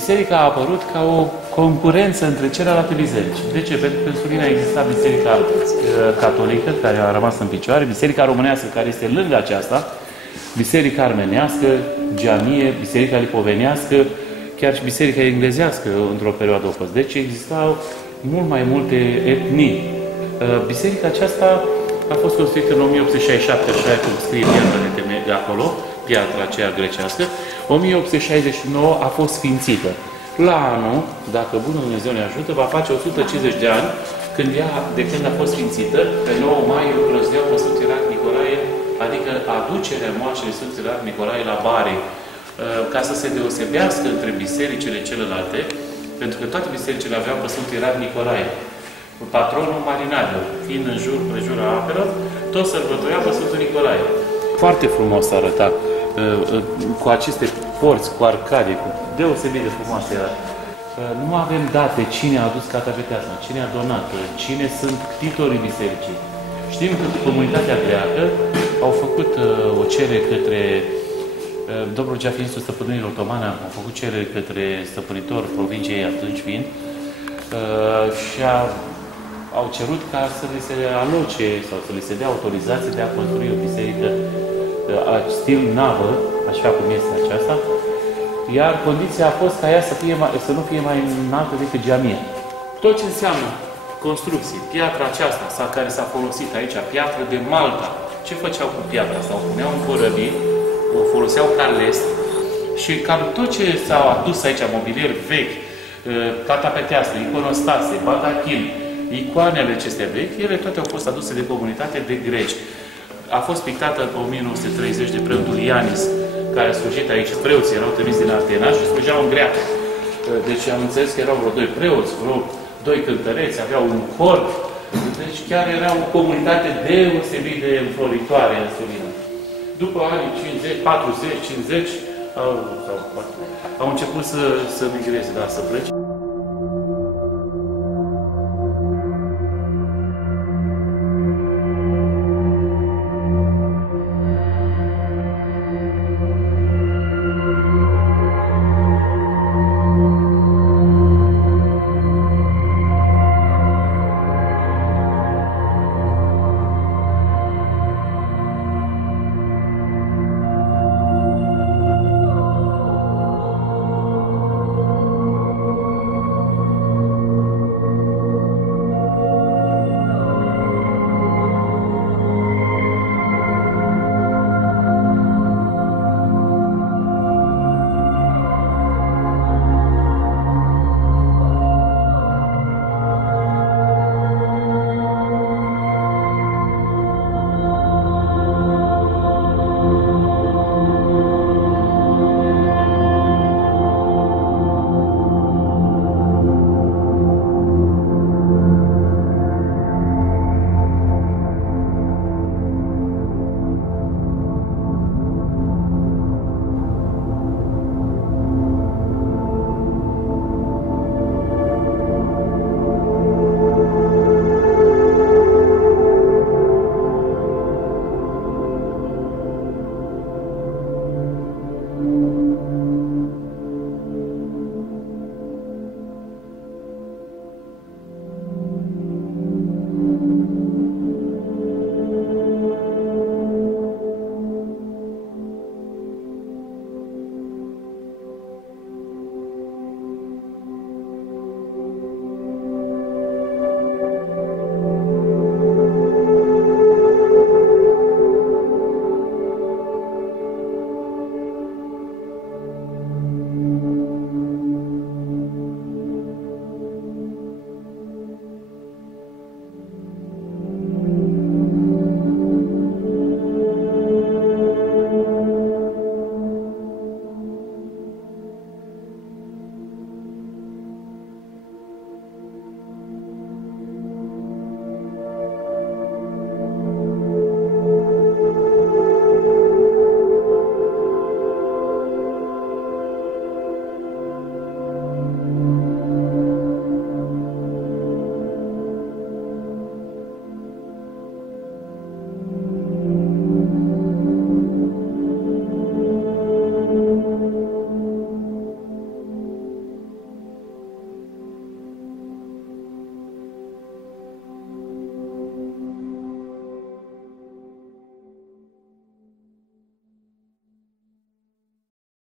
biserica a apărut ca o concurență între celelalte biserici. De ce? Pentru că în Sulina exista biserica catolică, care a rămas în picioare, biserica românească, care este lângă aceasta, biserica armenească, geamie, biserica lipovenească, chiar și biserica englezească într-o perioadă a fost. Deci existau mult mai multe etnii. Biserica aceasta a fost construită în 1867, așa cum scrie piatra de acolo, piatra aceea grecească. 1869 a fost sfințită. La anul, dacă Bunul Dumnezeu ne ajută, va face 150 de ani de când a fost sfințită. Pe 9 mai îl prăzneau pe Sfântul Irac Nicolae, adică aducerea moaștei Sfântului Irac Nicolae la Bari, ca să se deosebească între bisericile celelalte, pentru că toate bisericile aveau pe Sfântul Irac Nicolae, patronul marinarilor, fiind în jur, prejurul apelor, tot sărbătorea pe Sfântul Nicolae. Foarte frumos arăta, cu aceste porți, cu arcade, cu deosebit de frumoase era. Nu avem date cine a adus catapeteasma, cine a donat, cine sunt titorii bisericii. Știm că comunitatea greacă au făcut o cerere către Dobrogea fiind stăpânirii otomane, au făcut cerere către stăpânitor provinciei atunci fiind și au cerut ca să li se aloce sau să li se dea autorizație de a construi o biserică stil navă, așa cum este aceasta, iar condiția a fost ca ea să nu fie mai înaltă decât geamia. Tot ce înseamnă construcții, piatra aceasta care s-a folosit aici, piatră de Malta, ce făceau cu piatra asta? O puneau în corăbii, o foloseau ca lest și cam tot ce s-au adus aici, mobilier vechi, catapetească, iconostase, badachin, icoanele acestea vechi, ele toate au fost aduse de comunitate de greci. A fost pictată în 1930 de preotul Ianis, care a slujit aici. Preoții erau trimiși din Atena și slujeau în greacă. Deci am înțeles că erau vreo 2 preoți, vreo 2 cântăreți, aveau un cor. Deci chiar era o comunitate deosebit de înfloritoare în Sulina. După anii 50, 40, 50, au început să migreze, să plece.